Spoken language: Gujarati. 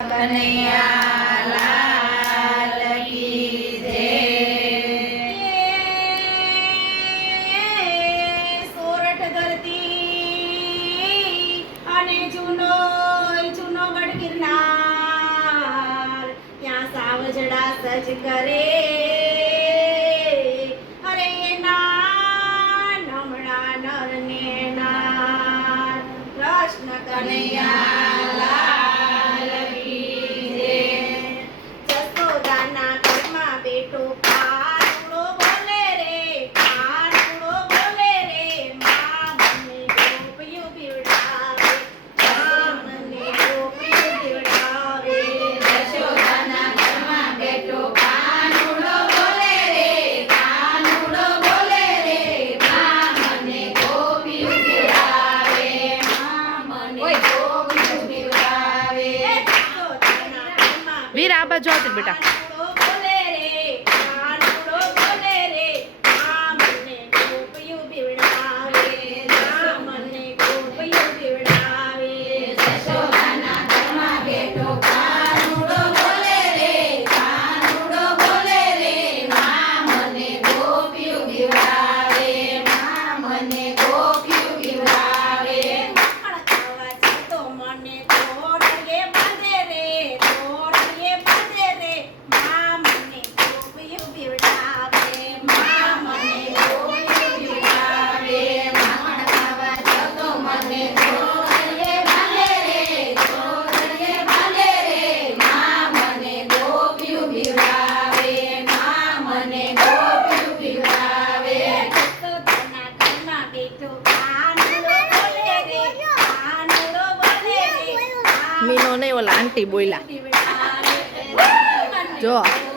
કનૈયા લાલ કી જય। સોરઠ ધરતી અને જૂનો ગઢ ગિરનાર, ત્યાં સાવજડા સજ કરે અરે ના નમણા નર ને નાર। કૃષ્ણ કનૈયા લાલ કી જય। જસોદાના ઘરમાં બેઠો કાનુડો બોલે રે, કાનુડો બોલે રે, મા મને ગોપિયું પીવડાવે, મા મને ગોપિયું પીવડાવે। જશોદાના ઘરમાં બેઠો કાનુડો બોલે રે, કાનુડો બોલે રે, મા મને ગોપિયું પીવડાવે, મા મને ગોપિયું પીવડાવે। જસોદાના ઘરમાં વીર આ બાજુ આવતી બેટા। કાનુડો બોલે રે, કાનુડો બોલે રે, મા મને ગોપિયું પીવડાવે, મા મને ગોપિયું પીવડાવે। જશોદાના ઘરમાં બેઠો કાનુડો બોલે રે, કાનુડો બોલે રે, મા મને ગોપિયું પીવડાવે, મા મને ગોપિયું પીવડાવે। માખણ ખાવા જતો મને તોડીએ બાંધે રે, તોડીએ બાંધે રે, મા મને ગોપિયું પીવડાવે, મા મને ગોપિયું પીવડાવે। માખણ ખાવા જતો મને તોડીએ બાંધે રે, તોડીએ બાંધે રે, મા મને ગોપિયું પીવડાવે, મા મને ગોપિયું પીવડાવે। જસોદાના ઘરમાં બેઠો કાનુડો બોલે રે, કાનુડો બોલે રે, મા મીનો નહીં ઓલા આંટી બોલ્યા પીવડાવે, જો। મને